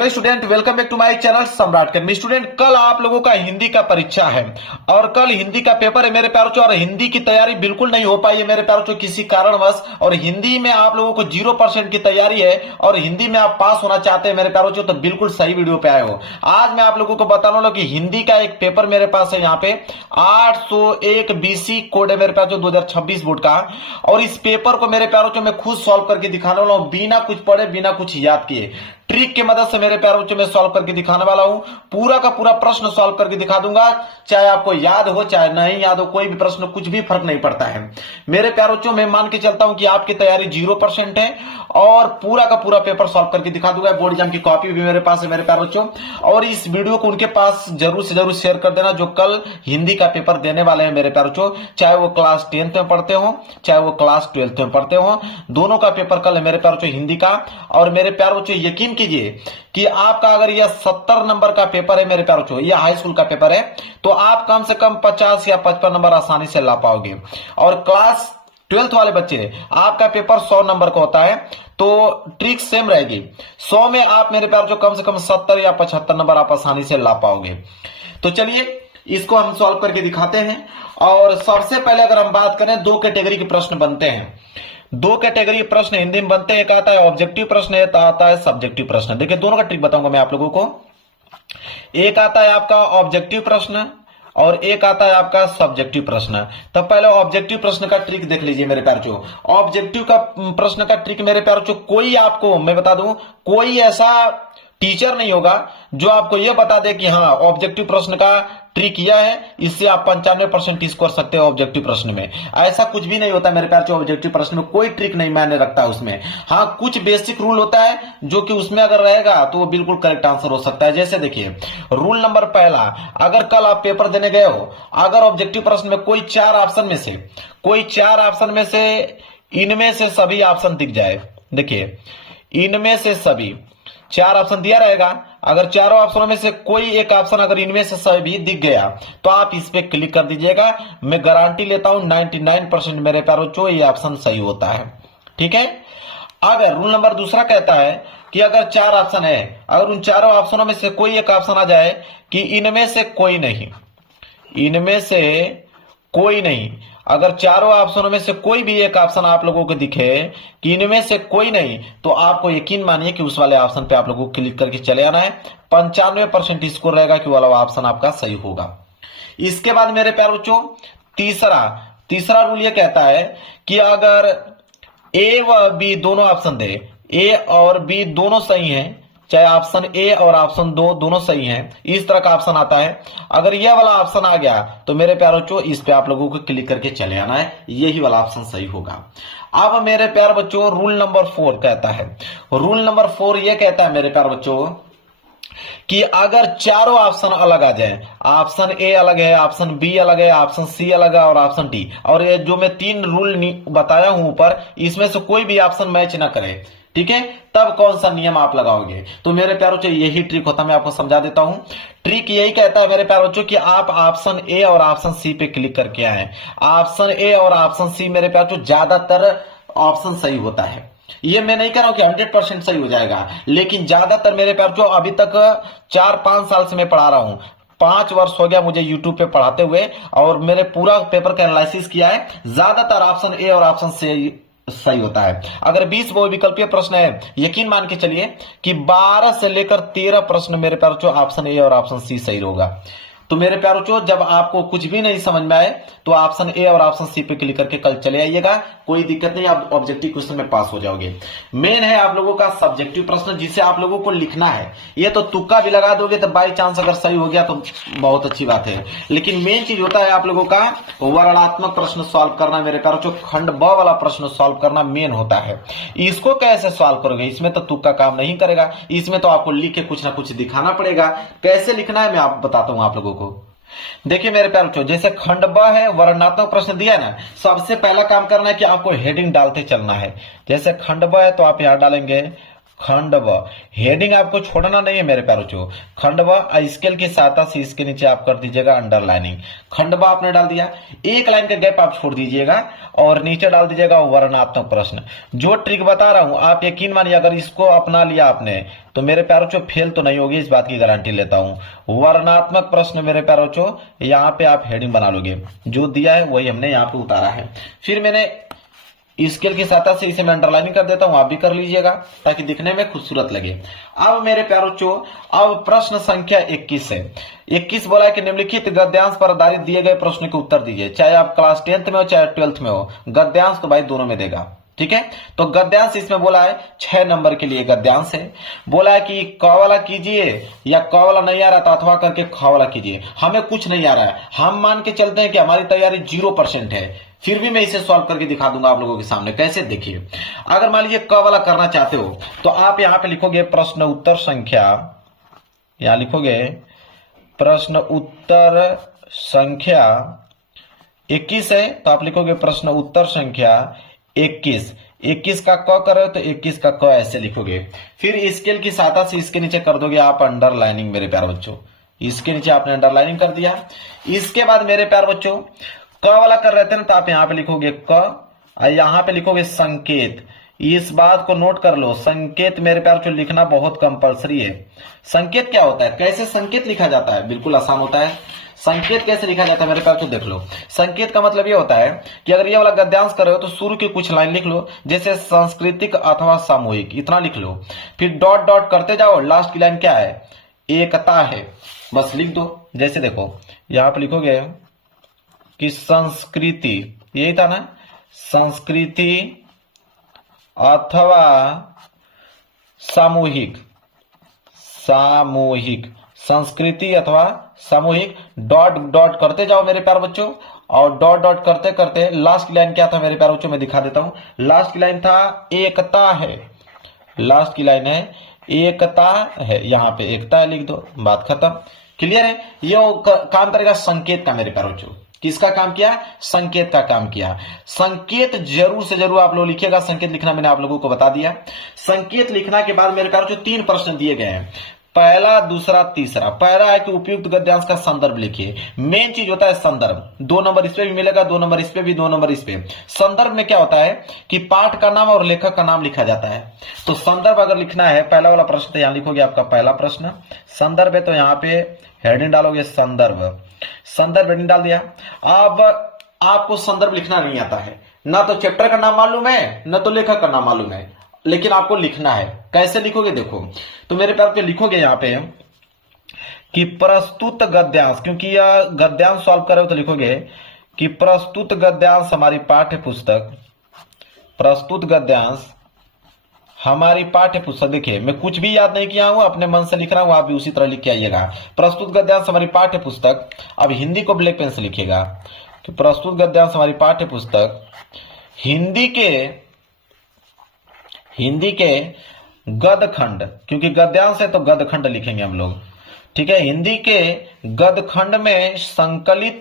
Hello student, welcome back to my channel Samrat academy. Student, कल आप लोगों का हिंदी का परीक्षा है और कल हिंदी का पेपर है मेरे प्यारों चो। और हिंदी की तैयारी बिल्कुल नहीं हो पाई है मेरे प्यारों चो किसी कारणवश। और हिंदी में आप लोगों को 0% की तैयारी है और हिंदी में आप पास होना चाहते हैं मेरे प्यारों चो, तो बिल्कुल सही वीडियो पे आए हो। आज मैं आप लोगों को बताने वाला हूं कि हिंदी का एक पेपर मेरे पास है यहाँ पे 801 बीसी कोड है मेरे पास जो 2026 बोर्ड का। और इस पेपर को मेरे प्यारों चो मैं खुद सॉल्व करके दिखाने वाला हूं, बिना कुछ पढ़े बिना कुछ याद किए। ट्रिक की मदद से मेरे प्यारों बच्चों में सॉल्व करके दिखाने वाला हूं। पूरा का पूरा प्रश्न सॉल्व करके दिखा दूंगा, चाहे आपको याद हो चाहे नहीं याद हो, कोई भी प्रश्न कुछ भी फर्क नहीं पड़ता है मेरे प्यारों बच्चों। मैं मान के चलता हूं कि आपकी तैयारी 0% है और पूरा का पूरा पेपर सॉल्व करके दिखा दूंगा। बोर्ड एग्जाम की कॉपी भी मेरे पास है मेरे प्यारों बच्चों। और इस वीडियो को उनके पास जरूर से जरूर शेयर कर देना जो कल हिंदी का पेपर देने वाले हैं मेरे प्यारों बच्चों, चाहे वो क्लास 10th में पढ़ते हो चाहे वो क्लास 12th में पढ़ते हो। दोनों का पेपर कल है मेरे प्यारों बच्चों हिंदी का। और मेरे प्यारों बच्चों यकीन कीजिए कि आपका अगर यह 70 नंबर का पेपर है मेरे प्यारों बच्चों, यह हाई स्कूल का पेपर है, तो आप कम से कम 50 या 55 नंबर आसानी से ला पाओगे। और क्लास 12th वाले बच्चे, आपका पेपर 100 नंबर का होता है, तो ट्रिक सेम रहेगी। 100 में आप मेरे प्यारों बच्चों कम से कम 70 या 75 नंबर आप आसानी से ला पाओगे। तो चलिए इसको हम सॉल्व करके दिखाते हैं। और सबसे पहले अगर हम बात करें, दो कैटेगरी के प्रश्न बनते हैं। दो कैटेगरी प्रश्न हिंदी में बनते हैं, एक आता है ऑब्जेक्टिव प्रश्न, एक आता है सब्जेक्टिव प्रश्न। देखिए दोनों का ट्रिक बताऊंगा मैं आप लोगों को। एक आता है आपका ऑब्जेक्टिव प्रश्न और एक आता है आपका सब्जेक्टिव प्रश्न। तब पहले ऑब्जेक्टिव प्रश्न का ट्रिक देख लीजिए मेरे प्यारों चो। ऑब्जेक्टिव का प्रश्न का ट्रिक मेरे प्यारों चो, कोई आपको मैं बता दूं, कोई ऐसा टीचर नहीं होगा जो आपको यह बता दे कि हाँ ऑब्जेक्टिव प्रश्न का ट्रिक यह है, इससे आप 95% स्कोर सकते हो ऑब्जेक्टिव प्रश्न में। ऐसा कुछ भी नहीं होता मेरे प्यार से। ऑब्जेक्टिव प्रश्न में कोई ट्रिक नहीं मायने रखता उसमें। हाँ कुछ बेसिक रूल होता है जो कि उसमें अगर रहेगा तो वो बिल्कुल करेक्ट आंसर हो सकता है। जैसे देखिए रूल नंबर पहला, अगर कल आप पेपर देने गए हो, अगर ऑब्जेक्टिव प्रश्न में कोई 4 ऑप्शन में से इनमें से सभी ऑप्शन दिख जाए, देखिए इनमें से सभी 4 ऑप्शन दिया रहेगा, अगर चारों ऑप्शनों में से कोई एक ऑप्शन अगर इनमें से सभी दिख गया तो आप इस पे क्लिक कर दीजिएगा। मैं गारंटी लेता हूं 99% मेरे प्यारों चो ये ऑप्शन सही होता है। ठीक है। अगर रूल नंबर दूसरा कहता है कि अगर 4 ऑप्शन है, अगर उन चारों ऑप्शनों में से कोई एक ऑप्शन आ जाए कि इनमें से कोई नहीं, अगर चारों ऑप्शनों में से कोई भी एक ऑप्शन आप लोगों को दिखे कि इनमें से कोई नहीं, तो आपको यकीन मानिए कि उस वाले ऑप्शन पे आप लोगों को क्लिक करके चले आना है। 95% स्कोर रहेगा कि वाला ऑप्शन आपका सही होगा। इसके बाद मेरे प्यारे बच्चों तीसरा रूल ये कहता है कि अगर ए व बी दोनों ऑप्शन दे, ए और बी दोनों सही हैं, चाहे ऑप्शन ए और ऑप्शन 2 दोनों सही हैं, इस तरह का ऑप्शन आता है। अगर यह वाला ऑप्शन आ गया तो मेरे प्यारे बच्चों इस पे आप लोगों को क्लिक करके चले आना है, यही वाला ऑप्शन सही होगा। अब मेरे प्यारे बच्चों रूल नंबर 4 कहता है, रूल नंबर 4 यह कहता है मेरे प्यारे बच्चों कि अगर चारों ऑप्शन अलग आ जाए, ऑप्शन ए अलग है, ऑप्शन बी अलग है, ऑप्शन सी अलग है और ऑप्शन डी, और ये जो मैं 3 रूल बताया हूं ऊपर, इसमें से कोई भी ऑप्शन मैच ना करे, ठीक है, तब कौन सा नियम आप लगाओगे। तो मेरे प्यारों बच्चों यही ट्रिक होता है, मैं आपको समझा देता हूं। ट्रिक यही कहता है मेरे प्यारों बच्चों कि आप ऑप्शन ए और ऑप्शन सी पे क्लिक करके आए। ऑप्शन ए और ऑप्शन सी मेरे प्यारों बच्चों ज्यादातर ऑप्शन सही होता है। ये मैं नहीं कह रहा हूं कि 100% सही हो जाएगा, लेकिन ज्यादातर मेरे प्यारों बच्चों अभी तक 4-5 साल से मैं पढ़ा रहा हूं, 5 वर्ष हो गया मुझे यूट्यूब पे पढ़ाते हुए, और मेरे पूरा पेपर का एनालिसिस किया है। ज्यादातर ऑप्शन ए और ऑप्शन सी सही होता है। अगर 20 बहुविकल्पीय प्रश्न है, यकीन मान के चलिए कि 12 से लेकर 13 प्रश्न मेरे प्यारों बच्चों ऑप्शन ए और ऑप्शन सी सही होगा। तो मेरे प्यारों बच्चों जब आपको कुछ भी नहीं समझ में आए तो ऑप्शन ए और ऑप्शन सी पे क्लिक करके कल चले आइएगा, कोई दिक्कत नहीं, आप ऑब्जेक्टिव क्वेश्चन में पास हो जाओगे। मेन है आप लोगों का सब्जेक्टिव प्रश्न, जिसे आप लोगों को लिखना है। ये तो तुक्का भी लगा दोगे तो बाई चांस अगर सही हो गया तो बहुत अच्छी बात है, लेकिन मेन चीज होता है आप लोगों का वर्णनात्मक प्रश्न सॉल्व करना मेरे प्यारों बच्चों। खंड ब वाला प्रश्न सॉल्व करना मेन होता है। इसको कैसे सॉल्व करोगे, इसमें तो तुक्का काम नहीं करेगा, इसमें तो आपको लिख के कुछ ना कुछ दिखाना पड़ेगा। कैसे लिखना है मैं आप बताता हूं आप लोगों को। देखिए मेरे प्यारे बच्चों, जैसे खंड ब है, वर्णनात्मक प्रश्न दिया ना, सबसे पहला काम करना है कि आपको हेडिंग डालते चलना है। जैसे खंड ब है तो आप यहां डालेंगे खंड व, हेडिंग आपको छोड़ना नहीं है मेरे प्यारों बच्चों। खंड व स्केल की सहायता से इसके नीचे आप कर दीजिएगा अंडरलाइनिंग। खंड व आपने डाल दिया, एक लाइन का गैप आप छोड़ दीजिएगा और नीचे डाल दीजिएगा वर्णनात्मक प्रश्न। जो ट्रिक बता रहा हूं आप यकीन मानिए अगर इसको अपना लिया आपने तो मेरे प्यारों बच्चों फेल तो नहीं होगी, इस बात की गारंटी लेता हूं। वर्णनात्मक प्रश्न मेरे प्यारों बच्चों यहाँ पे आप हेडिंग बना लोगे, जो दिया है वही हमने यहाँ पे उतारा है। फिर मैंने स्केल की सहायता से इसे मैं अंडरलाइनिंग कर देता हूं, आप भी कर लीजिएगा ताकि दिखने में खूबसूरत लगे। अब मेरे प्यारों बच्चों अब प्रश्न संख्या 21 है। 21 बोला है कि निम्नलिखित गद्यांश पर आधारित दिए गए प्रश्न के उत्तर दीजिए, चाहे आप क्लास 10th में हो चाहे 12th में हो। गद्यांश तो भाई दोनों में देगा, ठीक है। तो गद्यांश इसमें बोला है 6 नंबर के लिए गद्यांश है। बोला है कि क वाला कीजिए या क वाला नहीं आ रहा तो अथवा करके ख वाला कीजिए। हमें कुछ नहीं आ रहा है, हम मान के चलते हैं कि हमारी तैयारी 0% है, फिर भी मैं इसे सॉल्व करके दिखा दूंगा आप लोगों के सामने। कैसे देखिए, अगर मान लीजिए क वाला करना चाहते हो तो आप यहां पे लिखोगे प्रश्न उत्तर संख्या, यहां लिखोगे प्रश्न उत्तर संख्या 21 है तो आप लिखोगे प्रश्न उत्तर संख्या 21। 21 का क कर रहे हो तो 21 का क ऐसे लिखोगे। फिर स्केल की सहायता से इसके नीचे कर दोगे आप अंडरलाइनिंग मेरे प्यारे बच्चों। इसके नीचे आपने अंडरलाइनिंग कर दिया। इसके बाद मेरे प्यारे बच्चों क वाला कर रहे थे ना तो आप यहां पे लिखोगे क और यहां पे लिखोगे संकेत। इस बात को नोट कर लो, संकेत मेरे प्यारे बच्चों लिखना बहुत कंपलसरी है। संकेत क्या होता है, कैसे संकेत लिखा जाता है, बिल्कुल आसान होता है। संकेत कैसे लिखा जाता है मेरे प्यारे बच्चों देख लो। संकेत का मतलब ये होता है कि अगर ये वाला गद्यांश कर रहे हो तो शुरू की कुछ लाइन लिख लो, जैसे सांस्कृतिक अथवा सामूहिक, इतना लिख लो। फिर डॉट डॉट करते जाओ, लास्ट की लाइन क्या है, एकता है, बस लिख दो। जैसे देखो यहां पे लिखोगे कि संस्कृति, यही था ना, संस्कृति अथवा सामूहिक, सामूहिक, संस्कृति अथवा सामूहिक, डॉट डॉट करते जाओ मेरे प्यारे बच्चों। और डॉट डॉट करते करते लास्ट की लाइन क्या था मेरे प्यारे बच्चों, मैं दिखा देता हूं। लास्ट की लाइन था एकता है, लास्ट की लाइन है एकता है, यहां पे एकता है लिख दो, बात खत्म। क्लियर है, ये काम करेगा संकेत का मेरे प्यारे बच्चों। किसका काम किया, संकेत का काम किया। संकेत जरूर से जरूर आप लोग लिखिएगा, संकेत लिखना मैंने आप लोगों को बता दिया। संकेत लिखना के बाद मेरे प्यारे बच्चों 3 प्रश्न दिए गए हैं, पहला दूसरा तीसरा। पहला है कि उपयुक्त गद्यांश का संदर्भ लिखिए। मेन चीज होता है संदर्भ, 2 नंबर इस पे भी मिलेगा, 2 नंबर इस पे भी, 2 नंबर इस पे। संदर्भ में क्या होता है कि पाठ का नाम और लेखक का नाम लिखा जाता है। तो संदर्भ अगर लिखना है, पहला वाला प्रश्न तो यहां लिखोगे आपका पहला प्रश्न। संदर्भ है तो यहां पे हेडिंग डालोगे संदर्भ, संदर्भ हेडिंग डाल दिया। अब आपको संदर्भ लिखना नहीं आता है, ना तो चैप्टर का नाम मालूम है ना तो लेखक का नाम मालूम है, लेकिन आपको लिखना है। कैसे लिखोगे देखो, तो मेरे प्यार पे लिखोगे यहां पे कि प्रस्तुत गद्यांश, क्योंकि यह गद्यांश सॉल्व कर रहे हो तो लिखोगे कि प्रस्तुत गद्यांश हमारी पाठ्य पुस्तक, प्रस्तुत गद्यांश हमारी पाठ्य पुस्तक। देखिए मैं कुछ भी याद नहीं किया हूं, अपने मन से लिख रहा हूं, आप भी उसी तरह लिख के आइएगा। प्रस्तुत गद्यांश हमारी पाठ्य पुस्तक, अब हिंदी को ब्लैक पेन से लिखिएगा कि प्रस्तुत गद्यांश हमारी पाठ्य पुस्तक हिंदी के गद्यखंड, क्योंकि गद्यांश है तो गद्यखंड लिखेंगे हम लोग, ठीक है। हिंदी के गद्यखंड में संकलित,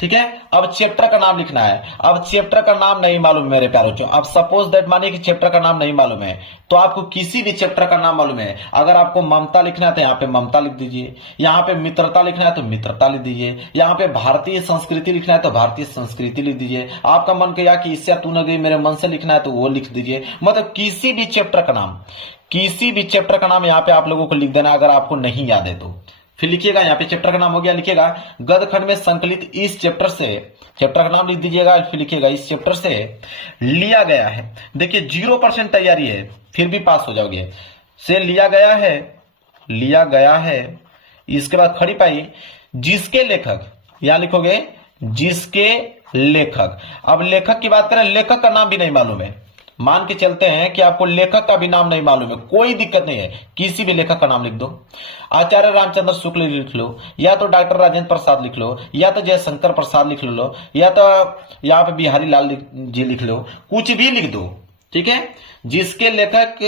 ठीक है। अब चैप्टर का नाम लिखना है। अब चैप्टर का नाम नहीं मालूम मेरे प्यारों को, अब सपोज दैट मानिए कि चैप्टर का नाम नहीं मालूम है तो आपको किसी भी चैप्टर का नाम मालूम है। अगर आपको ममता लिखना है तो यहाँ पे ममता लिख दीजिए, यहाँ पे मित्रता लिखना है तो मित्रता लिख दीजिए, यहाँ पे भारतीय संस्कृति लिखना है तो भारतीय संस्कृति लिख दीजिए। आपका मन किया कि इससे तू न गई मेरे मन से लिखना है तो वो लिख दीजिए। मतलब किसी भी चैप्टर का नाम यहाँ पे आप लोगों को लिख देना, अगर आपको नहीं याद है तो। फिर लिखिएगा यहाँ पे चैप्टर का नाम हो गया, लिखिएगा गद्यखंड में संकलित इस चैप्टर से, चैप्टर का नाम लिख दीजिएगा। फिर लिखिएगा इस चैप्टर से लिया गया है। देखिए 0% तैयारी है फिर भी पास हो जाओगे। से लिया गया है। इसके बाद खड़ी पाई जिसके लेखक, यहां लिखोगे जिसके लेखक। अब लेखक की बात करें, लेखक का नाम भी नहीं मालूम है, मान के चलते हैं कि आपको लेखक का भी नाम नहीं मालूम है, कोई दिक्कत नहीं है, किसी भी लेखक का नाम लिख दो। आचार्य रामचंद्र शुक्ल लिख लो, या तो डॉक्टर राजेंद्र प्रसाद लिख लो, या तो जयशंकर प्रसाद लिख लो, या तो यहाँ पे बिहारी लाल जी लिख लो, कुछ भी लिख दो, ठीक है। जिसके लेखक,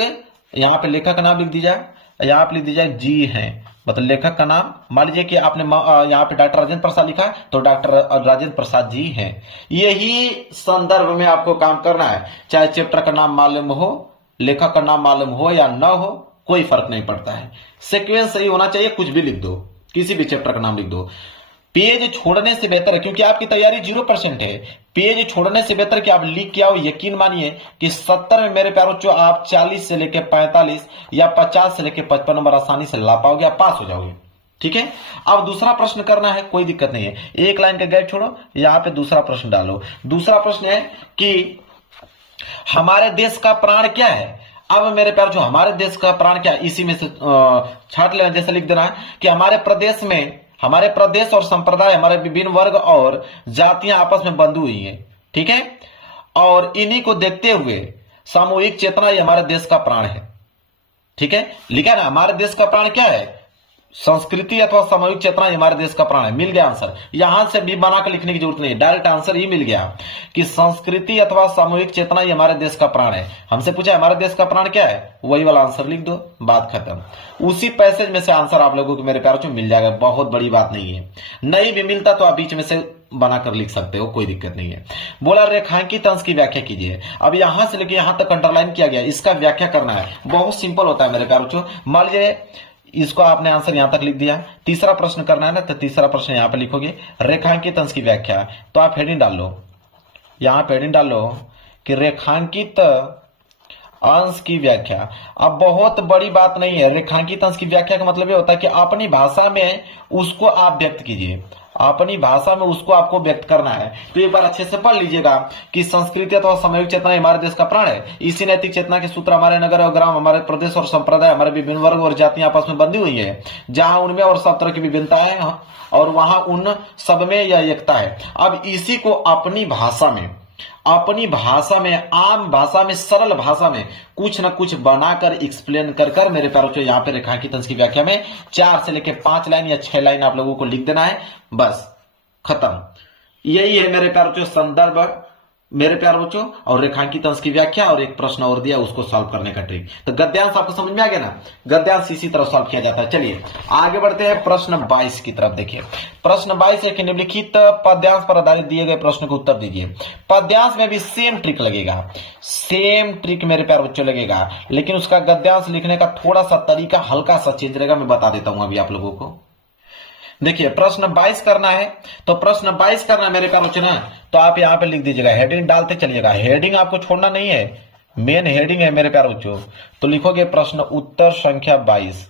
यहाँ पे लेखक का नाम लिख दीजिए, यहाँ पे लिख दीजिए जी हैं, मतलब लेखक का नाम, मान लीजिए कि आपने यहाँ पे डॉक्टर राजेंद्र प्रसाद लिखा है तो डॉक्टर राजेंद्र प्रसाद जी हैं। यही संदर्भ में आपको काम करना है, चाहे चैप्टर का नाम मालूम हो, लेखक का नाम मालूम हो या न हो, कोई फर्क नहीं पड़ता है, सीक्वेंस सही होना चाहिए। कुछ भी लिख दो, किसी भी चैप्टर का नाम लिख दो। पेज छोड़ने से बेहतर है, क्योंकि आपकी तैयारी 0% है, पेज छोड़ने से बेहतर कि आप लिख के आओ। यकीन मानिए कि 70 में मेरे प्यारों जो आप 40 से लेकर 45 या 50 से लेकर 55 नंबर आसानी से ला पाओगे, आप पास हो जाओगे। ठीक है, अब दूसरा प्रश्न करना है, कोई दिक्कत नहीं है, एक लाइन का गैप छोड़ो, यहां पे दूसरा प्रश्न डालो। दूसरा प्रश्न है कि हमारे देश का प्राण क्या है। अब मेरे प्यार जो हमारे देश का प्राण क्या है, इसी में से छाट लेना। जैसे लिख देना है कि हमारे प्रदेश और संप्रदाय, हमारे विभिन्न वर्ग और जातियां आपस में बंधी हुई हैं। ठीक है, और इन्हीं को देखते हुए सामूहिक चेतना ये हमारे देश का प्राण है। ठीक है, लिखा ना, हमारे देश का प्राण क्या है, संस्कृति अथवा सामूहिक चेतना हमारे देश का प्राण है। मिल गया आंसर, यहां से भी बनाकर लिखने की जरूरत नहीं, डायरेक्ट आंसर ही मिल गया कि संस्कृति अथवा सामूहिक चेतना ही हमारे देश का प्राण है। हमसे पूछा हमारे देश का प्राण क्या है, वही वाला आंसर लिख दो, बात खत्म। उसी पैसेज में से आंसर आप लोगों को मेरे प्यारों में मिल जाएगा, बहुत बड़ी बात नहीं है। नहीं भी मिलता तो आप बीच में से बनाकर लिख सकते हो, कोई दिक्कत नहीं है। बोला रेखांकित अंश की व्याख्या कीजिए। अब यहां से लेकर यहां तक अंडरलाइन किया गया, इसका व्याख्या करना है, बहुत सिंपल होता है मेरे प्यारों। मान लीजिए इसको आपने आंसर यहां तक लिख दिया, तीसरा प्रश्न करना है ना, तो तीसरा प्रश्न यहां पे लिखोगे रेखांकित अंश की व्याख्या। तो आप हेडिंग डाल लो, यहां पे हेडिंग डाल लो कि रेखांकित अंश की व्याख्या। अब बहुत बड़ी बात नहीं है, रेखांकित अंश की व्याख्या का मतलब ये होता है कि अपनी भाषा में उसको आप व्यक्त कीजिए, अपनी भाषा में उसको आपको व्यक्त करना है। तो एक बार अच्छे से पढ़ लीजिएगा कि संस्कृति अथवा सामूहिक चेतना हमारे देश का प्राण है। इसी नैतिक चेतना के सूत्र हमारे नगर और ग्राम, हमारे प्रदेश और संप्रदाय, हमारे विभिन्न वर्ग और जातियां आपस में बंधी हुई है, जहां उनमें और सब तरह की विभिन्नताएं और वहां उन सब में यह एकता है। अब इसी को अपनी भाषा में, आम भाषा में, सरल भाषा में कुछ ना कुछ बनाकर एक्सप्लेन कर मेरे प्यारों को यहाँ पे रेखांकित अंश की व्याख्या में 4 से लेकर 5 लाइन या 6 लाइन आप लोगों को लिख देना है, बस खत्म। यही है मेरे प्यारों को संदर्भ, मेरे प्यार बच्चों, और रेखांकित अंश की व्याख्या, और एक प्रश्न और दिया उसको सॉल्व करने का ट्रिक। तो गद्यांश आपको समझ में आ गया ना, गद्यांश इसी तरह सॉल्व किया जाता है। चलिए आगे बढ़ते हैं प्रश्न 22 की तरफ। देखिए प्रश्न 22 है कि निम्नलिखित पद्यांश पर आधारित दिए गए प्रश्न को उत्तर दीजिए। पद्यांश में भी सेम ट्रिक लगेगा, सेम ट्रिक मेरे प्यार बच्चों लगेगा, लेकिन उसका गद्यांश लिखने का थोड़ा सा तरीका हल्का सा चेंज रहेगा, मैं बता देता हूं अभी आप लोगों को। देखिए प्रश्न 22 करना है, तो प्रश्न 22 करना है मेरे प्यार बच्चों ना, तो आप यहां पे लिख दीजिएगा, हेडिंग डालते चलिएगा, हेडिंग आपको छोड़ना नहीं है, मेन हेडिंग है मेरे प्यार बच्चों। तो लिखोगे प्रश्न उत्तर संख्या 22,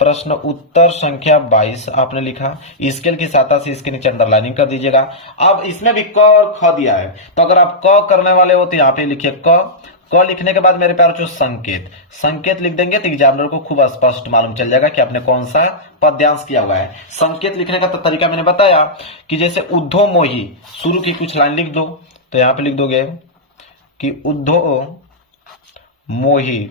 प्रश्न उत्तर संख्या 22 आपने लिखा, स्केल की सहायता से इसके नीचे अंडरलाइनिंग कर दीजिएगा। अब इसमें भी क और ख दिया है, तो अगर आप क करने वाले हो तो यहाँ पे लिखिए क लिखने के बाद मेरे प्यार जो संकेत लिख देंगे तो एग्जामिनर को खूब स्पष्ट मालूम चल जाएगा कि आपने कौन सा पद्यांश किया हुआ है। संकेत लिखने का तो तरीका मैंने बताया कि जैसे उद्धव मोही शुरू की कुछ लाइन लिख दो, तो यहां पे लिख दोगे कि उद्धव मोही,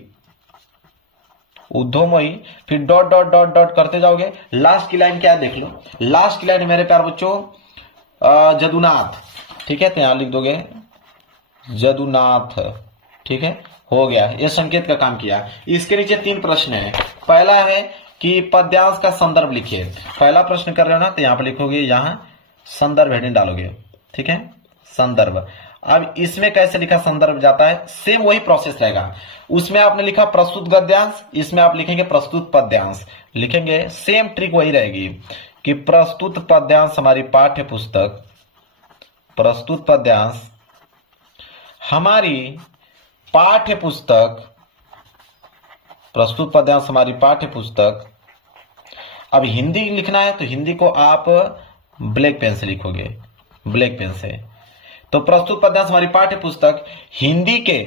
फिर डॉट डॉट डॉट डॉट करते जाओगे। लास्ट की लाइन क्या है देख लो, लास्ट की लाइन मेरे प्यार बच्चों जदुनाथ, ठीक है, तो यहां लिख दोगे जदुनाथ, ठीक है, हो गया, ये संकेत का काम किया। इसके नीचे 3 प्रश्न है। पहला है कि पद्यांश का संदर्भ लिखिए, पहला प्रश्न कर रहे हो ना, तो यहां पर लिखोगे, यहां संदर्भ हेडिंग डालोगे, ठीक है, संदर्भ। अब इसमें कैसे लिखा संदर्भ जाता है, सेम वही प्रोसेस रहेगा। उसमें आपने लिखा प्रस्तुत गद्यांश, इसमें आप लिखेंगे प्रस्तुत पद्यांश, लिखेंगे सेम ट्रिक वही रहेगी कि प्रस्तुत पद्यांश हमारी पाठ्य पुस्तक, प्रस्तुत पद्यांश हमारी पाठ्य पुस्तक, प्रस्तुत पद्यांश हमारी पाठ्य पुस्तक। अब हिंदी लिखना है तो हिंदी को आप ब्लैक पेन से लिखोगे, ब्लैक पेन से। तो प्रस्तुत पद्यांश हमारी पाठ्य पुस्तक हिंदी के,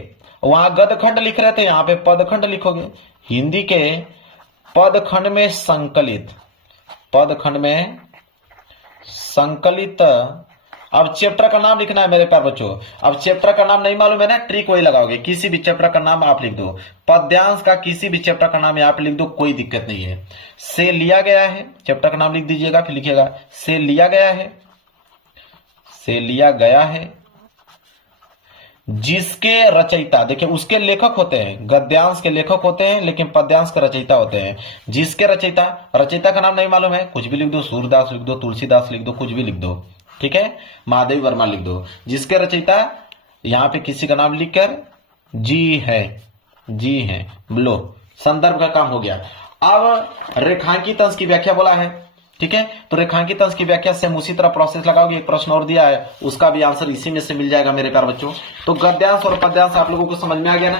वहां गदखंड लिख रहे थे, यहां पे पदखंड लिखोगे, हिंदी के पदखंड में संकलित, पदखंड में संकलित। अब चैप्टर का नाम लिखना है मेरे प्यार बच्चों। अब चैप्टर का नाम नहीं मालूम है ना, ट्रिक वही लगाओगे, किसी भी चैप्टर का नाम आप लिख दो, पद्यांश का किसी भी चैप्टर का नाम यहाँ पे लिख दो, कोई दिक्कत नहीं है। से लिया गया है, चैप्टर का नाम लिख दीजिएगा, फिर लिखिएगा से लिया गया है, से लिया गया है, जिसके रचयिता, देखिए उसके लेखक होते हैं, गद्यांश के लेखक होते हैं लेकिन पद्यांश के रचयिता होते हैं। जिसके रचयिता, रचयिता का नाम नहीं मालूम है, कुछ भी लिख दो, सूरदास लिख दो, तुलसीदास लिख दो, कुछ भी लिख दो, ठीक है, महादेवी वर्मा लिख दो। जिसके रचयिता, यहां पे किसी का नाम लिखकर जी है, लो संदर्भ का काम हो गया। अब रेखांकित अंश की व्याख्या बोला है, ठीक है, तो रेखांकित अंश की व्याख्या से उसी तरह प्रोसेस लगाओगे। एक प्रश्न और दिया है, उसका भी आंसर इसी में से मिल जाएगा मेरे प्यारे बच्चों। तो गद्यांश और पद्यांश आप लोगों को समझ में आ गया ना,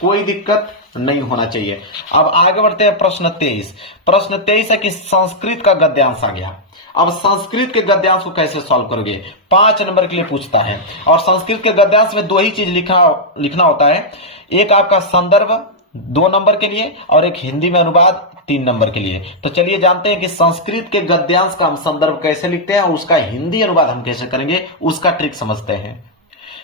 कोई दिक्कत नहीं होना चाहिए। अब आगे बढ़ते हैं प्रश्न 23। प्रश्न 23 है कि संस्कृत का गद्यांश आ गया। अब संस्कृत के गद्यांश को कैसे सॉल्व करोगे, 5 नंबर के लिए पूछता है। और संस्कृत के गद्यांश में दो ही चीज लिखना होता है, एक आपका संदर्भ 2 नंबर के लिए और एक हिंदी में अनुवाद 3 नंबर के लिए। तो चलिए जानते हैं कि संस्कृत के गद्यांश का हम संदर्भ कैसे लिखते हैं और उसका हिंदी अनुवाद हम कैसे करेंगे, उसका ट्रिक समझते हैं।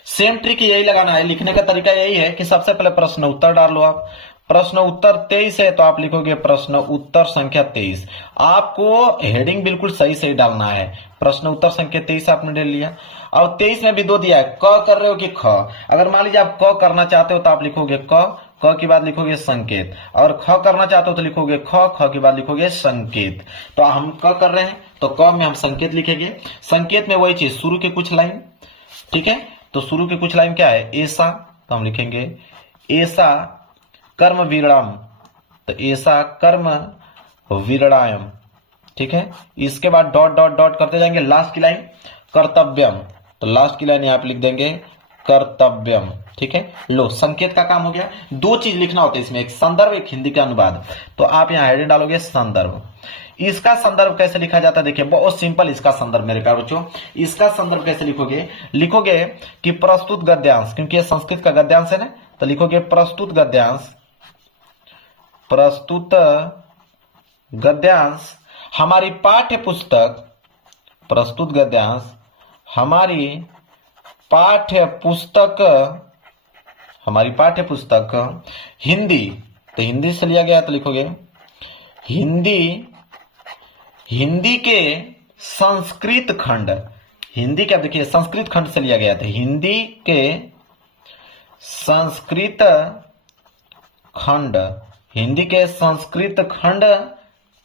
सेम ट्रिक यही लगाना है, लिखने का तरीका यही है कि सबसे पहले प्रश्न उत्तर डाल लो आप। प्रश्न उत्तर 23 है तो आप लिखोगे प्रश्न उत्तर संख्या 23। आपको हेडिंग बिल्कुल सही सही डालना है। प्रश्न उत्तर संख्या 23 आपने डाल लिया। और 23 में भी 2 दिया है, क कर रहे हो कि ख। अगर मान लीजिए आप क करना चाहते हो तो आप लिखोगे क के बाद लिखोगे संकेत, और ख करना चाहते हो तो लिखोगे ख के बाद लिखोगे संकेत। तो हम क कर रहे हैं तो क में हम संकेत लिखेंगे। संकेत में वही चीज, शुरू के कुछ लाइन, ठीक है, तो शुरू के कुछ लाइन क्या है, ऐसा, तो हम लिखेंगे ऐसा कर्म विरणाम, तो ऐसा कर्म विरणायम, ठीक है। इसके बाद डॉट डॉट डॉट करते जाएंगे, लास्ट की लाइन कर्तव्यम, तो लास्ट की लाइन यहां पे लिख देंगे कर्तव्यम, ठीक है। लो संकेत का काम हो गया। 2 चीज लिखना होता है इसमें, एक संदर्भ एक हिंदी का अनुवाद। तो आप यहां हेडिंग डालोगे संदर्भ। इसका संदर्भ कैसे लिखा जाता है, देखिए बहुत सिंपल इसका संदर्भ मेरे प्यारे बच्चों। इसका संदर्भ कैसे लिखोगे, लिखोगे कि प्रस्तुत गद्यांश, क्योंकि ये संस्कृत का गद्यांश है ना, तो लिखोगे प्रस्तुत गद्यांश, प्रस्तुत गद्यांश हमारी पाठ्य पुस्तक, प्रस्तुत गद्यांश हमारी पाठ्य पुस्तक हिंदी, तो हिंदी से लिया गया है तो लिखोगे हिंदी के संस्कृत खंड, हिंदी का देखिए संस्कृत खंड से लिया गया था, हिंदी के संस्कृत खंड, हिंदी के संस्कृत खंड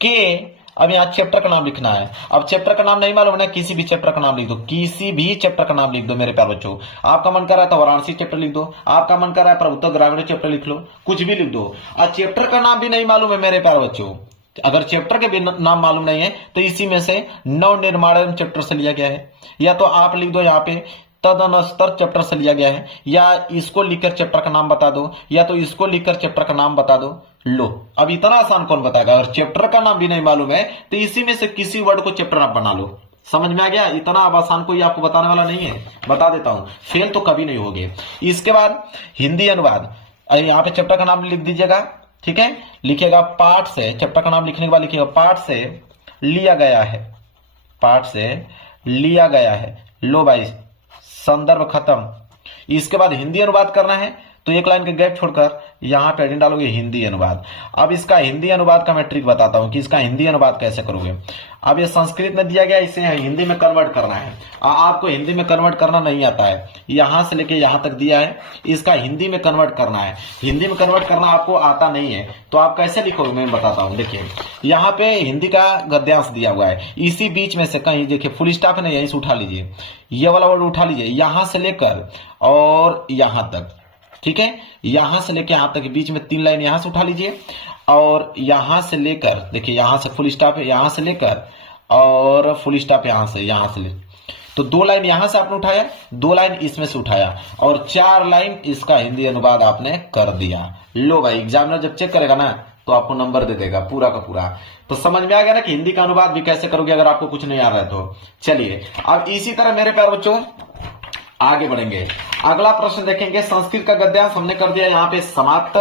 के, अब यहाँ चैप्टर का नाम लिखना है। अब चैप्टर का नाम नहीं मालूम ना, किसी भी चैप्टर का नाम लिख दो, किसी भी चैप्टर का नाम लिख दो मेरे प्यारे बच्चों। आपका मन कर रहा है तो वाराणसी चैप्टर लिख दो, आपका मन कर रहा है प्रभुत्व ग्रामीण चैप्टर लिख लो, कुछ भी लिख दो। और चैप्टर का नाम भी नहीं मालूम है मेरे प्यारे बच्चों, अगर चैप्टर के भी नाम मालूम नहीं है तो इसी में से नव निर्माण चैप्टर से लिया गया है, या तो आप लिख दो यहाँ पे तदनुस्तर चैप्टर से लिया गया है, या इसको लिखकर चैप्टर का नाम बता दो, या तो इसको लिखकर चैप्टर का नाम बता दो। लो अब इतना आसान कौन बताएगा, अगर चैप्टर का नाम भी नहीं मालूम है तो इसी में से किसी वर्ड को चैप्टर आप बना लो। समझ में आ गया, इतना अब आसान कोई आपको बताने वाला नहीं है, बता देता हूं, फेल तो कभी नहीं होगे। इसके बाद हिंदी अनुवाद, यहाँ पे चैप्टर का नाम लिख दीजिएगा, ठीक है, लिखिएगा पाठ से, चैप्टर का नाम लिखने के बाद लिखिएगा पाठ से लिया गया है, पाठ से लिया गया है। लो भाई संदर्भ खत्म। इसके बाद हिंदी अनुवाद करना है तो एक लाइन के गैप छोड़कर यहां पे हेडिंग डालोगे हिंदी अनुवाद। अब इसका हिंदी अनुवाद का मैं ट्रिक बताता हूं कि इसका हिंदी अनुवाद कैसे करोगे। अब ये संस्कृत में दिया गया, इसे हिंदी में कन्वर्ट करना है। आपको हिंदी में कन्वर्ट करना नहीं आता है, यहां से लेके यहां तक दिया है, इसका हिंदी में कन्वर्ट करना है। हिंदी में कन्वर्ट करना आपको आता नहीं है तो आप कैसे लिखोगे मैं बताता हूं। देखिए यहाँ पे हिंदी का गद्यांश दिया हुआ है, इसी बीच में से कहीं देखिए फुल स्टॉप है ना, यहीं से उठा लीजिए, ये वाला वर्ड उठा लीजिए, यहां से लेकर और यहां तक, ठीक है, यहां से लेकर यहां तक बीच में 3 लाइन यहां से उठा लीजिए, और यहां से लेकर देखिए यहां से फुल स्टॉप है, यहां से लेकर और फुल स्टॉप यहां से ले, तो 2 लाइन यहां से आपने उठाया, 2 लाइन इसमें से उठाया और 4 लाइन इसका हिंदी अनुवाद आपने कर दिया। लो भाई एग्जामिनर जब चेक करेगा ना तो आपको नंबर दे देगा पूरा का पूरा। तो समझ में आ गया ना कि हिंदी का अनुवाद भी कैसे करोगे अगर आपको कुछ नहीं आ रहा है तो। चलिए अब इसी तरह मेरे प्यारे बच्चों आगे बढ़ेंगे। अगला प्रश्न देखेंगे, संस्कृत का गद्यांश हमने कर दिया यहाँ पे समाप्त।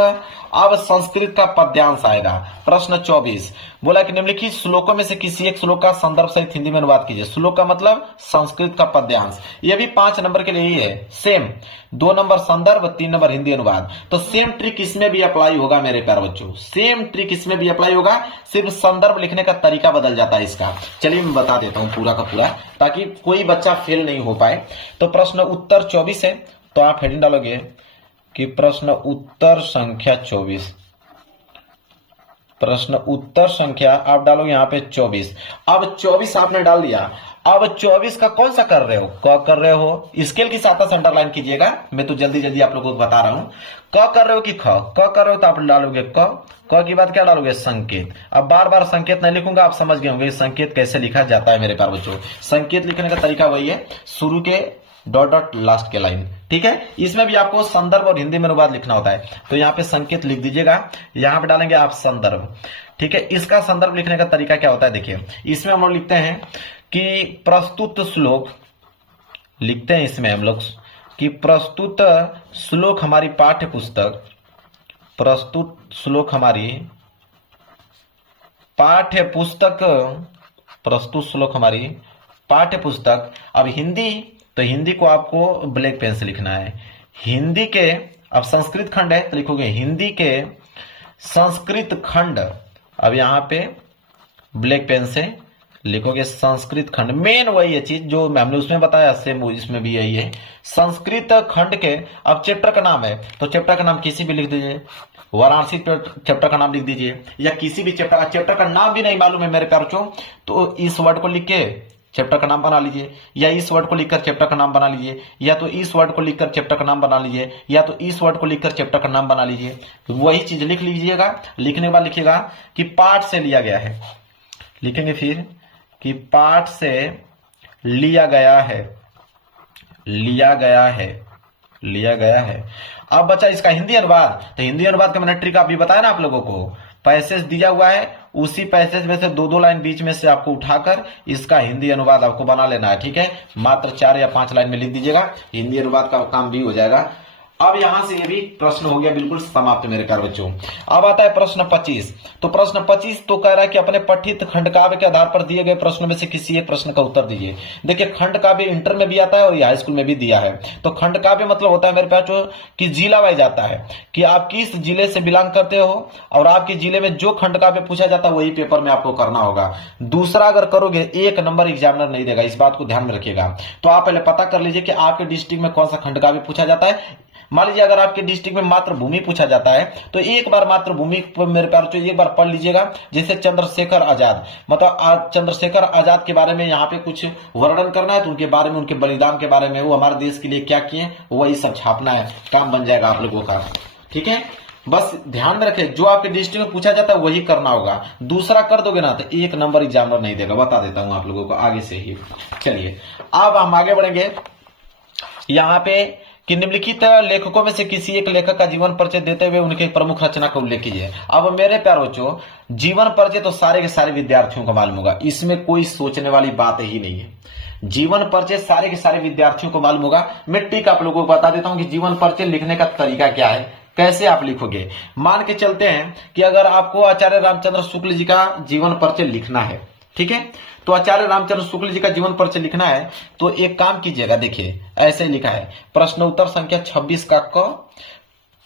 अब संस्कृत का पद्यांश आएगा। प्रश्न 24 बोला कि निम्नलिखित श्लोकों में से किसी एक श्लोक का संदर्भ सहित हिंदी में अनुवाद कीजिए। श्लोक का मतलब संस्कृत का पद्यांश। ये भी 5 नंबर के लिए ही है, सेम 2 नंबर संदर्भ 3 नंबर हिंदी अनुवाद। तो सेम ट्रिक इसमें भी अप्लाई होगा मेरे प्यारे बच्चों, सेम ट्रिक इसमें भी अप्लाई होगा, सिर्फ संदर्भ लिखने का तरीका बदल जाता है इसका। चलिए मैं बता देता हूं पूरा का पूरा ताकि कोई बच्चा फेल नहीं हो पाए। तो प्रश्न उत्तर 24 है, तो आप हेडिंग डालोगे कि प्रश्न उत्तर संख्या 24। प्रश्न उत्तर संख्या आप डालो यहां पे 24। अब 24 आपने डाल दिया। अब 24 का कौन सा कर रहे हो? क कर रहे हो। स्केल की सहायता से अंडरलाइन कीजिएगा, मैं तो जल्दी जल्दी आप लोगों को बता रहा हूं। क कर रहे हो कि ख? क कर रहे हो तो आप डालोगे क की बात क्या डालोगे? संकेत। अब बार बार संकेत नहीं लिखूंगा, आप समझ गए होंगे संकेत कैसे लिखा जाता है मेरे प्यारे बच्चों। संकेत लिखने का तरीका वही है, शुरू के डॉट डॉट लास्ट के लाइन, ठीक है। इसमें भी आपको संदर्भ और हिंदी में अनुवाद लिखना होता है, तो यहाँ पे संकेत लिख दीजिएगा, यहाँ पे डालेंगे आप संदर्भ, ठीक है। इसका संदर्भ लिखने का तरीका क्या होता है देखिए, इसमें हम लोग लिखते हैं कि प्रस्तुत श्लोक, लिखते हैं इसमें हम लोग कि प्रस्तुत श्लोक हमारी पाठ्य पुस्तक, प्रस्तुत श्लोक हमारी पाठ्य पुस्तक, प्रस्तुत श्लोक हमारी पाठ्य पुस्तक। अब हिंदी, तो हिंदी को आपको ब्लैक पेन से लिखना है। हिंदी के, अब संस्कृत खंड है तो लिखोगे हिंदी के संस्कृत खंड, अब यहां पे ब्लैक पेन से लिखोगे संस्कृत खंड। मेन वही है चीज जो हमने उसमें बताया, सेम इसमें भी यही है, संस्कृत खंड के। अब चैप्टर का नाम है तो चैप्टर का नाम किसी भी लिख दीजिए, वाराणसी चैप्टर का नाम लिख दीजिए, या किसी भी चैप्टर का नाम भी नहीं मालूम है मेरे प्यारों तो इस वर्ड को लिख के चैप्टर का नाम बना लीजिए, या इस वर्ड को लिखकर चैप्टर का नाम बना लीजिए, या तो इस वर्ड को लिखकर चैप्टर का नाम बना लीजिए, या तो इस वर्ड को लिखकर चैप्टर का नाम बना लीजिए। वही चीज लिख लीजिएगा। लिखने के बाद लिखिएगा कि पाठ से लिया गया है, लिखेंगे फिर कि पाठ से लिया गया है, लिया गया है, लिया गया है। अब बचा इसका हिंदी अनुवाद, तो हिंदी अनुवाद का मैंने ट्रिक अभी बताया ना आप लोगों को, पैसेज दिया हुआ है, उसी पैसेज में से दो दो लाइन बीच में से आपको उठाकर इसका हिंदी अनुवाद आपको बना लेना है, ठीक है। मात्र 4 या 5 लाइन में लिख दीजिएगा, हिंदी अनुवाद का काम भी हो जाएगा। अब यहां से ये भी प्रश्न हो गया बिल्कुल समाप्त मेरे प्यारे बच्चों। अब आता है प्रश्न 25। तो प्रश्न 25 तो कह रहा है कि अपने पठित खंडकाव्य के आधार पर दिए गए प्रश्नों में से किसी एक प्रश्न का उत्तर दीजिए। देखिए खंडकाव्य इंटर में भी आता है और हाई स्कूल में भी दिया है। तो खंडकाव्य मतलब होता है मेरे प्यारे बच्चों कि जिला वाइज आता है कि आप किस जिले से बिलोंग करते हो और आपके जिले में जो खंडकाव्य पूछा जाता है वही पेपर में आपको करना होगा। दूसरा अगर करोगे 1 नंबर एग्जामिनर नहीं देगा, इस बात को ध्यान में रखिएगा। तो आप पहले पता कर लीजिए कि आपके डिस्ट्रिक्ट में कौन सा खंडकाव्य पूछा जाता है। मान लीजिए अगर आपके डिस्ट्रिक्ट में मातृभूमि पूछा जाता है तो एक बार मातृभूमि मेरे प्यार बच्चों एक बार पढ़ लीजिएगा। जैसे चंद्रशेखर आजाद, मतलब चंद्रशेखर आजाद के बारे में यहाँ पे कुछ वर्णन करना है तो उनके बारे में, उनके बलिदान के बारे में, वो हमारे देश के लिए क्या किए, वही सब छापना है, काम बन जाएगा आप लोगों का, ठीक है। बस ध्यान में रखें जो आपके डिस्ट्रिक्ट में पूछा जाता है वही करना होगा। दूसरा कर दोगे ना तो 1 नंबर एग्जामिनर नहीं देगा, बता देता हूं आप लोगों को आगे से ही। चलिए अब हम आगे बढ़ेंगे यहाँ पे कि निम्नलिखित लेखकों में से किसी एक लेखक का जीवन परिचय देते हुए उनके प्रमुख रचना का उल्लेख कीजिए। अब मेरे प्यारे बच्चों जीवन परिचय तो सारे के सारे विद्यार्थियों को मालूम होगा, इसमें कोई सोचने वाली बात ही नहीं है। जीवन परिचय सारे के सारे विद्यार्थियों को मालूम होगा। मैं टिक आप लोगों को बता देता हूं कि जीवन परिचय लिखने का तरीका क्या है, कैसे आप लिखोगे। मान के चलते हैं कि अगर आपको आचार्य रामचंद्र शुक्ल जी का जीवन परिचय लिखना है, ठीक है, तो आचार्य रामचंद्र शुक्ल जी का जीवन परिचय लिखना है तो एक काम कीजिएगा, देखिए ऐसे लिखा है प्रश्न उत्तर संख्या 26 का क,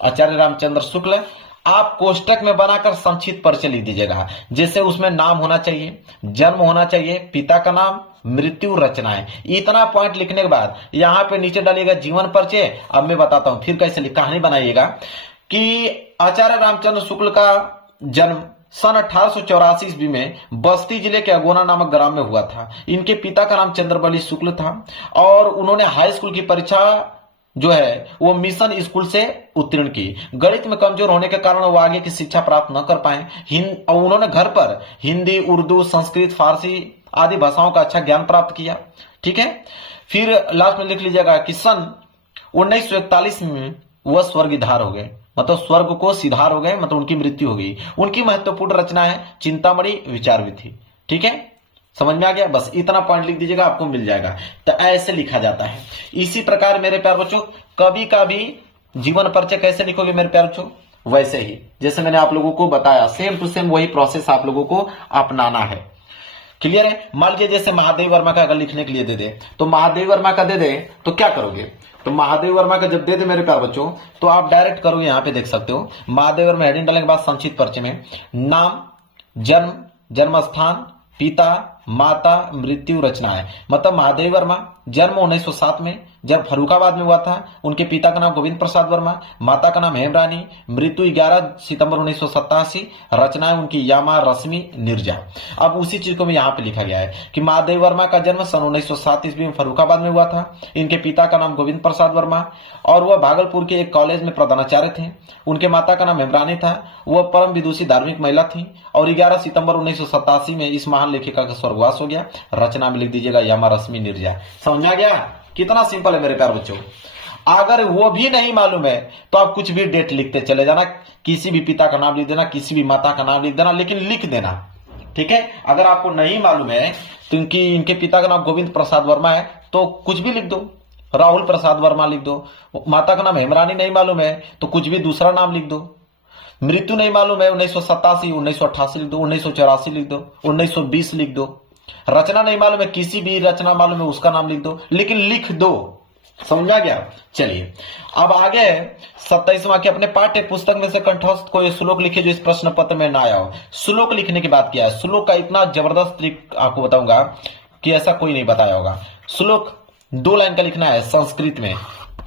आचार्य रामचंद्र शुक्ल। आप कोष्टक में बनाकर संक्षिप्त परिचय लिख दीजिएगा। जैसे उसमें नाम होना चाहिए, जन्म होना चाहिए, पिता का नाम, मृत्यु, रचनाएं। इतना पॉइंट लिखने के बाद यहाँ पे नीचे डालिएगा जीवन परिचय। अब मैं बताता हूं फिर कैसे कहानी बनाइएगा कि आचार्य रामचंद्र शुक्ल का जन्म सन 1884 ईस्वी में बस्ती जिले के अगोना नामक ग्राम में हुआ था। इनके पिता का नाम चंद्रबली शुक्ल था और उन्होंने हाई स्कूल की परीक्षा जो है वो मिशन स्कूल से उत्तीर्ण की। गणित में कमजोर होने के कारण वो आगे की शिक्षा प्राप्त न कर पाए और उन्होंने घर पर हिंदी, उर्दू, संस्कृत, फारसी आदि भाषाओं का अच्छा ज्ञान प्राप्त किया, ठीक है। फिर लास्ट में लिख लीजिएगा कि सन 1941 में वह स्वर्गीधार हो गए, मतलब स्वर्ग को सिधार हो गए, मतलब उनकी मृत्यु हो गई। उनकी महत्वपूर्ण रचना है चिंतामणि विचार विधि, ठीक है, समझ में आ गया। बस इतना पॉइंट लिख दीजिएगा, आपको मिल जाएगा। तो ऐसे लिखा जाता है। इसी प्रकार मेरे प्यारे बच्चों कभी कभी जीवन परिचय कैसे लिखोगे मेरे प्यारे बच्चों, वैसे ही जैसे मैंने आप लोगों को बताया, सेम टू सेम वही प्रोसेस आप लोगों को अपनाना है। क्लियर है। मान लीजिए जैसे महादेव वर्मा का अगर लिखने के लिए दे दे तो महादेव वर्मा का दे दे तो क्या करोगे, तो महादेव वर्मा का जब दे दे मेरे प्यारे बच्चों तो आप डायरेक्ट करोगे, यहां पे देख सकते हो महादेव वर्मा हेडिंग डालने के बाद संक्षिप्त परिचय में नाम, जन्म, जन्म स्थान, पिता, माता, मृत्यु, रचनाएं। मतलब महादेव वर्मा जन्म 1907 में, जब फर्रुखाबाद में हुआ था। उनके पिता का नाम गोविंद प्रसाद वर्मा, माता का नाम हेमरानी, मृत्यु 11 सितंबर 1987, रचनाएं उनकी यामा रश्मि नीरजा। अब उसी चीज को भी यहाँ पे लिखा गया है कि महादेव वर्मा का जन्म सन 1907 ईस्वी में फर्रुखाबाद में हुआ था। इनके पिता का नाम गोविंद प्रसाद वर्मा और वह भागलपुर के एक कॉलेज में प्रधानाचार्य थे। उनके माता का नाम हेमरानी था, वह परम विदुषी धार्मिक महिला थी और 11 सितंबर 1987 में इस महान लेखिका का स्वर्गवास हो गया। रचना में लिख दीजिएगा यामा रश्मि नीरजा। समझ में आ गया? कितना सिंपल है मेरे प्यारे बच्चों। अगर वो भी नहीं मालूम है तो आप कुछ भी डेट लिखते चले जाना, किसी भी पिता का नाम लिख देना, किसी भी माता का नाम लिख देना, लेकिन लिख देना, ठीक है। अगर आपको नहीं मालूम है तो इनके पिता का नाम गोविंद प्रसाद वर्मा है तो कुछ भी लिख दो, राहुल प्रसाद वर्मा लिख दो। माता का नाम हेमरानी नहीं मालूम है तो कुछ भी दूसरा नाम लिख दो। मृत्यु नहीं मालूम है 1987, 1988 लिख दो, 1984 लिख दो, 1920 लिख दो। रचना नहीं मालूम है, किसी भी रचना मालूम है उसका नाम लिख दो, लेकिन लिख दो। समझ आ गया? चलिए अब आगे 27वां के अपने पाठ्य पुस्तक में से कंठस्थ कोई श्लोक लिखे जो इस प्रश्न पत्र में ना आया हो। श्लोक लिखने की बात किया है। श्लोक का इतना जबरदस्त ट्रिक आपको बताऊंगा कि ऐसा कोई नहीं बताया होगा। श्लोक 2 लाइन का लिखना है संस्कृत में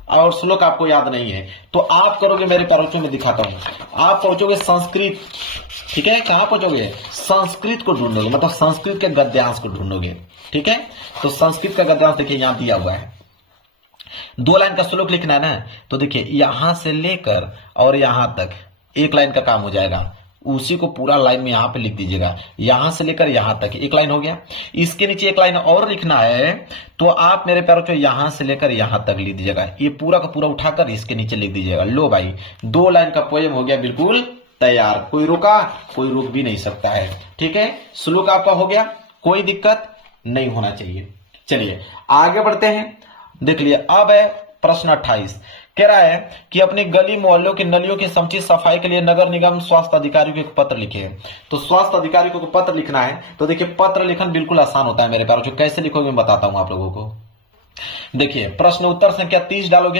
और श्लोक आपको याद नहीं है तो आप करोगे, मेरे पैरों में दिखाता हूं, आप पहुंचोगे संस्कृत, ठीक है। कहां पहुंचोगे? संस्कृत को ढूंढोगे, मतलब संस्कृत के गद्यांश को ढूंढोगे, ठीक है। तो संस्कृत का गद्यांश देखिए यहां दिया हुआ है। 2 लाइन का श्लोक लिखना है ना, तो देखिए यहां से लेकर और यहां तक 1 लाइन का काम हो जाएगा। उसी को पूरा लाइन में यहां पे लिख दीजिएगा, यहां से लेकर यहां तक 1 लाइन हो गया। इसके नीचे 1 लाइन और लिखना है तो आप मेरे प्यारों को यहां से लेकर यहां तक लिख दीजिएगा। ये पूरा का पूरा उठाकर इसके नीचे लिख दीजिएगा। लो भाई 2 लाइन का पोएम हो गया बिल्कुल तैयार। कोई रुका? कोई रुक भी नहीं सकता है, ठीक है। श्लोक आपका हो गया, कोई दिक्कत नहीं होना चाहिए। चलिए आगे बढ़ते हैं, देख लिए। अब है प्रश्न 28, कह रहा है कि अपनी गली मोहल्लों की नलियों की समुचित सफाई के लिए नगर निगम स्वास्थ्य अधिकारी को एक पत्र लिखे। तो स्वास्थ्य अधिकारी को पत्र लिखना है तो देखिए पत्र लिखन बिल्कुल आसान होता है मेरे प्यारों। जो कैसे लिखोगे मैं बताता हूं आप लोगों को। देखिए प्रश्न उत्तर संख्या 30 डालोगे।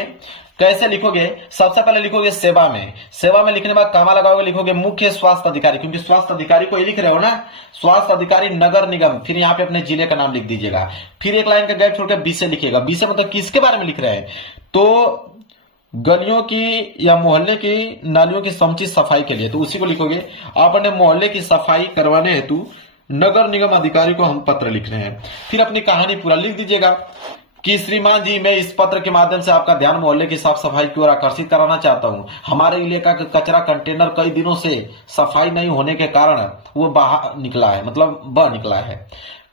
कैसे लिखोगे? सबसे पहले लिखोगे सेवा में। सेवा में लिखने के बाद कामा लगाओगे, लिखोगे मुख्य स्वास्थ्य अधिकारी, क्योंकि स्वास्थ्य अधिकारी को ही लिख रहे हो ना। स्वास्थ्य अधिकारी नगर निगम, फिर यहाँ पे अपने जिले का नाम लिख दीजिएगा। फिर 1 लाइन का गैप छोड़कर विषय लिखिएगा। विषय मतलब किसके बारे में लिख रहे हैं? तो गलियों की या मोहल्ले की नालियों की समुचित सफाई के लिए, तो उसी को लिखोगे। अपने मोहल्ले की सफाई करवाने हेतु नगर निगम अधिकारी को हम पत्र लिख रहे हैं। फिर अपनी कहानी पूरा लिख दीजिएगा कि श्रीमान जी, मैं इस पत्र के माध्यम से आपका ध्यान मोहल्ले की साफ सफाई की ओर आकर्षित कराना चाहता हूं। हमारे इलाका का कचरा कंटेनर कई दिनों से सफाई नहीं होने के कारण वो बाहर निकला है, मतलब बह निकला है।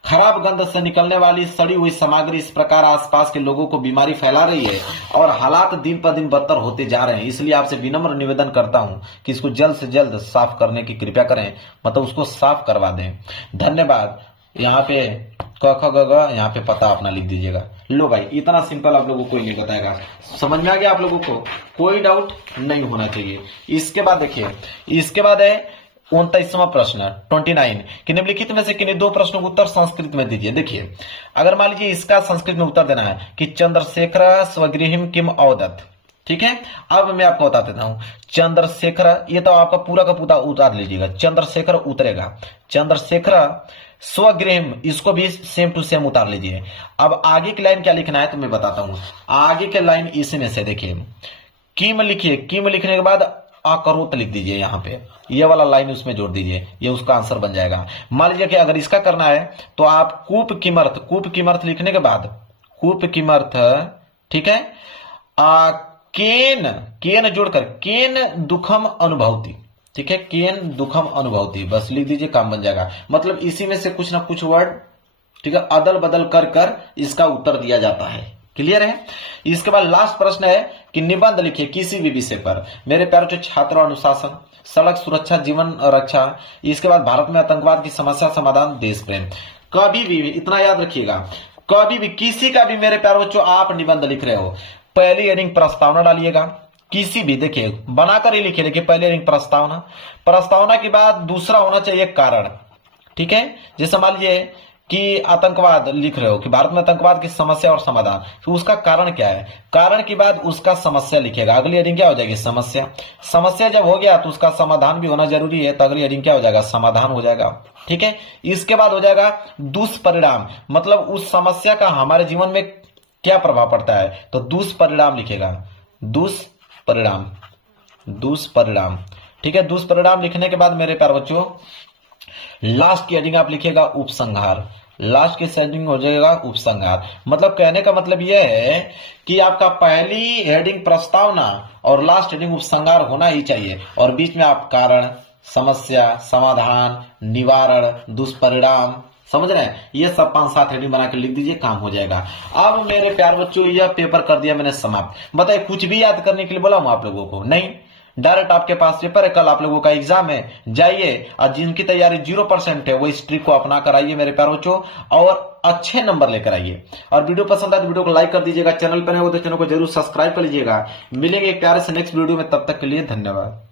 खराब गंध से निकलने वाली सड़ी हुई सामग्री इस प्रकार आसपास के लोगों को बीमारी फैला रही है और हालात दिन पर दिन बदतर होते जा रहे हैं। इसलिए आपसे विनम्र निवेदन करता हूं कि इसको जल्द से जल्द साफ करने की कृपया करें, मतलब उसको साफ करवा दें। धन्यवाद। यहाँ पे क ख ग घ, यहाँ पे पता अपना लिख दीजिएगा। लो भाई इतना सिंपल आप लोगों को कोई नहीं बताएगा। समझ में आ गया आप लोगों को? कोई डाउट नहीं होना चाहिए। इसके बाद देखिए, इसके बाद है 29वां प्रश्न 29 कि निम्नलिखित में से किन्हीं 2 प्रश्नों का उत्तर संस्कृत में दीजिए। देखिए अगर मान लीजिए इसका संस्कृत में उत्तर देना है कि चंद्रशेखर स्वगृहिम किम अवदत्, ठीक है। अब मैं आपको बता देता हूं। चंद्रशेखर, ये तो आपका पूरा का पूरा उतार लीजिएगा, चंद्रशेखर उतरेगा। चंद्रशेखर स्वगृहिम, इसको भी सेम टू सेम उतार लीजिए। अब आगे की लाइन क्या लिखना है तो मैं बताता हूं। आगे की लाइन इसमें से देखिए, किम लिखिए। किम लिखने के बाद अकरोत लिख दीजिए। यहाँ पे ये वाला लाइन उसमें जोड़ दीजिए, ये उसका आंसर बन जाएगा। मान लीजिए कि अगर इसका करना है तो आप कूप किमर्थ, कूप किमर्थ लिखने के बाद कूप किमर्थ, ठीक है, केन, केन जोड़कर केन दुखम अनुभवती, ठीक है, केन दुखम अनुभवती, बस लिख दीजिए, काम बन जाएगा। मतलब इसी में से कुछ ना कुछ वर्ड, ठीक है, अदल बदल कर कर इसका उत्तर दिया जाता है। क्लियर है? इसके बाद लास्ट प्रश्न है कि निबंध लिखिए किसी भी विषय पर। मेरे प्यारे छात्रों, अनुशासन, सड़क सुरक्षा, जीवन रक्षा, इसके बाद भारत में आतंकवाद की समस्या समाधान, देश प्रेम। कभी भी इतना याद रखिएगा, कभी भी किसी का भी मेरे प्यारे बच्चों आप निबंध लिख रहे हो, पहली हेडिंग प्रस्तावना डालिएगा। किसी भी देखिए बनाकर ही लिखिए, लेकिन पहले हेडिंग प्रस्तावना, प्रस्तावना के बाद दूसरा होना चाहिए कारण, ठीक है। जैसे मान लीजिए कि आतंकवाद लिख रहे हो कि भारत में आतंकवाद की समस्या और समाधान, तो उसका कारण क्या है, कारण के बाद उसका समस्या लिखेगा। अगली हेडिंग क्या हो जाएगी, समस्या। समस्या जब हो गया तो उसका समाधान भी होना जरूरी है, तो अगली हेडिंग क्या हो जाएगा, समाधान हो जाएगा, ठीक है। इसके बाद हो जाएगा दुष्परिणाम, मतलब उस समस्या का हमारे जीवन में क्या प्रभाव पड़ता है, तो दुष्परिणाम लिखेगा, दुष्परिणाम, दुष्परिणाम। ठीक है, दुष्परिणाम लिखने के बाद मेरे प्यारे बच्चों लास्ट की हेडिंग आप लिखिएगा उपसंहार, लास्ट की हेडिंग हो जाएगा उपसंहार। मतलब कहने का मतलब यह है कि आपका पहली हेडिंग प्रस्तावना और लास्ट हेडिंग उपसंहार होना ही चाहिए, और बीच में आप कारण, समस्या, समाधान, निवारण, दुष्परिणाम, समझ रहे हैं, ये सब 5-7 हेडिंग बना के लिख दीजिए, काम हो जाएगा। अब मेरे प्यार बच्चों यह पेपर कर दिया मैंने समाप्त। बताइए कुछ भी याद करने के लिए बोला हूं आप लोगों को? नहीं, डायरेक्ट आपके पास पेपर है, कल आप लोगों का एग्जाम है, जाइए और जिनकी तैयारी 0% है वो इस ट्रिक को अपना कर आइए मेरे प्यारे बच्चों, और अच्छे नंबर लेकर आइए। और वीडियो पसंद आए तो वीडियो को लाइक कर दीजिएगा, चैनल पर नए हो तो चैनल को जरूर सब्सक्राइब कर लीजिएगा। मिलेंगे एक प्यारे से नेक्स्ट वीडियो में, तब तक के लिए धन्यवाद।